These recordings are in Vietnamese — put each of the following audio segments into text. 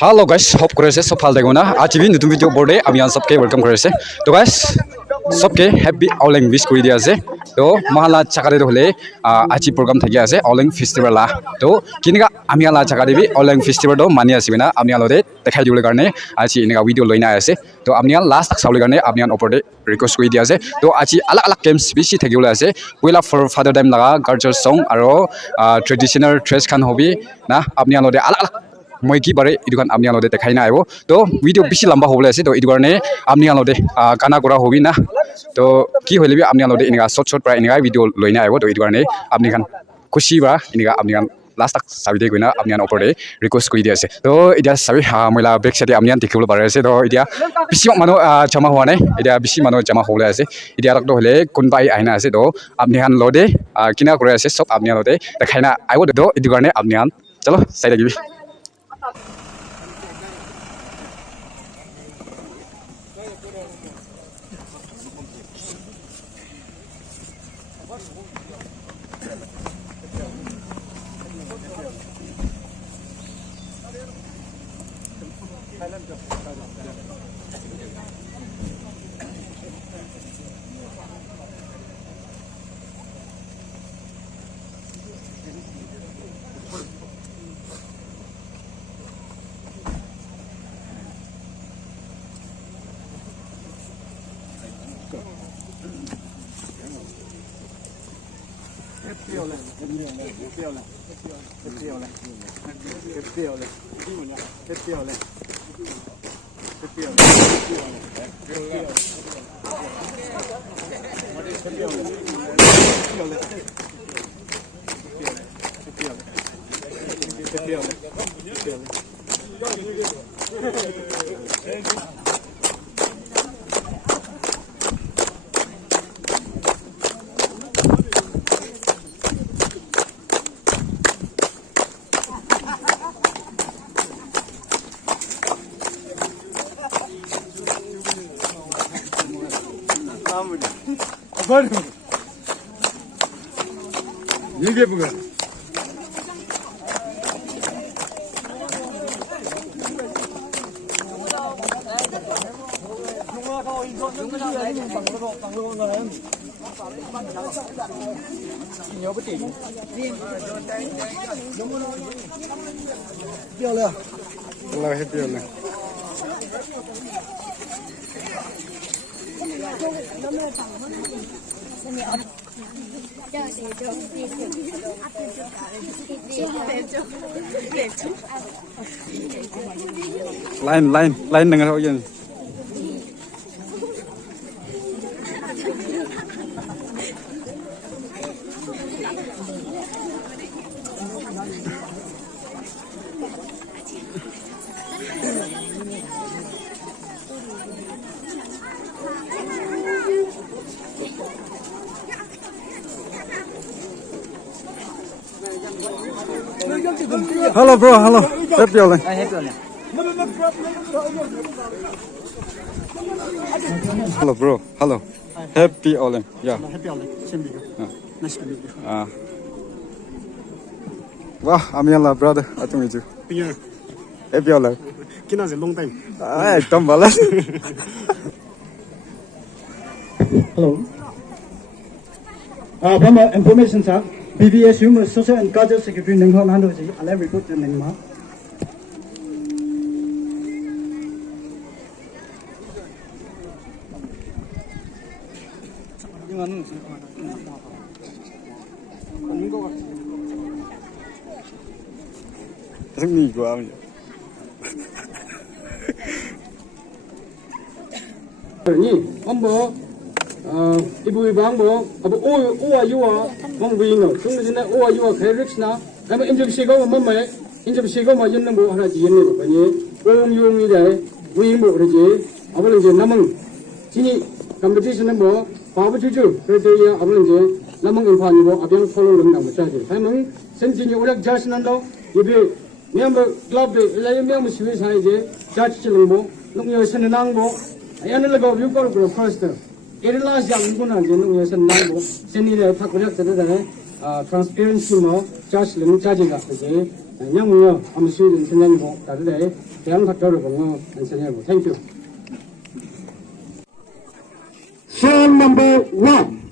Hello guys, hope kore सब फाल देखो ना आज भी नতুन वीडियो बोर्डे আমি আন सबके वेलकम करे तो guys सबके हैप्पी ऑलिंग विश কৰি দিয়া আছে তো মহালা চাকারে হলে আজি প্রোগ্রাম থাকি আছে অলিং ফেস্টিভেল তো কিনকা আমি আলা চাকারে বি অলিং ফেস্টিভেল তো মানি আসিবে না আমি আলরে দেখাই দিবলৈ কাৰণে আজি এনেকা ভিডিও লইনা আছে তো আমি লাস্ট চাবলৈ কাৰণে আমি আন ওপৰতে ৰিকোয়েস্ট কৰি দিয়া আছে তো আজি আলাগ আলাগ গেমস বেছি থাকিবলৈ আছে পইলা ফর ফাদার টাইম লাগা কালচার সং আৰু ট্রেডিশনাল ড্রেস খান হবি না আপনি আলরে আলাগ আলাগ মই কি বারে ইদু খান আপনি আলদে দেখাই না আইব তো ভিডিও বেশি লম্বা হবলে আছে তো ইদু কারণে আপনি আলদে গানা করা হবি না তো কি হইলে আপনি আলদে ইনকা শর্ট শর্ট প্রায় ইনকা ভিডিও লইনা আইব তো ইদু কারণে আপনি খান খুশি বা ইনকা আপনি খান লাস্ট তক সাবি দে কইনা আপনি আন ওপরে রিকোয়েস্ট কৰি দি আছে তো ইটা সাবি মইলা বেক সাইডে আপনি আন দেখিবলৈ পারে আছে তো ইটা বেশি মানুহ জমা হোৱা নাই ইটা বেশি মানুহ জমা হবলে আছে ইটা তক হলে কোনবাই আইনা আছে তো আপনি খান লদে কিনা করে আছে সব আপনি আলদে দেখাই না আইব তো ইদু কারণে আপনি আন চলো সাইডে গিবি 이게 뭐야? 올라가 올라가. lain dengan hujan Halo bro, halo. Happy Oleng. Halo bro, halo. Happy Oleng. Ya. Happy Oleng. Same here. Nice to meet you. Wah, Amiala brother, I to meet you. Yeah. Happy Oleng. Kina a long time. Tom balas. Hello. From information sir, BVS Human Social and Cultural Secretary Nenghon Handoji, I'll report to Nengma. Ini gua ambil. Ni, ambo, ibu ambo, abu oa yuwa, mong wingo. Sungguh jina oa yuwa khairix na. Kami injek sigo mamai, injek sigo majun nambo hara jiyen ni bapani. Om yung ni dai, wingo reje. Abu je namang. Sini competition nambo, pabu cucu. Kriteria abu je namang infan nambo. Abiang follow lem nambo saja. Kami seni urak jas nando, ibu. Member club de, lain member siwis hai je, judge cilangbo, nungyo senenangbo. Ayan na lagaw view ko first. Eri last jam ko na jeno yung senenangbo. Seni le thakurak tada tada transparency mo, judge lim charging ka kasi. 양무요 암수 선생님고 다들 대양 학교를 보고 선생님고 땡큐. Share number 1.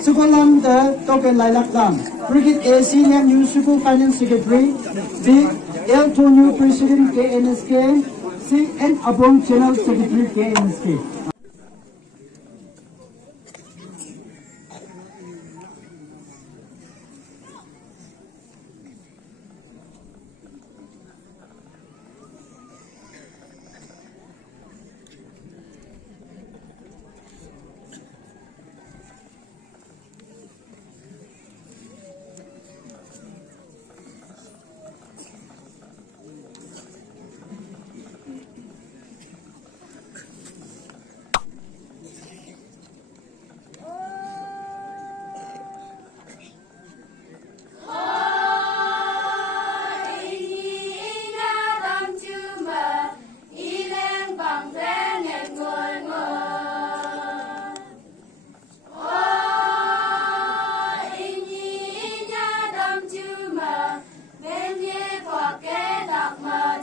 Sukulam the Token Lilac Lam, Brigade A Senior New Suku Finance Secretary, B. L. Tonyu President KNSK, C. N. Abong Channel Secretary KNSK.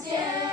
Yeah.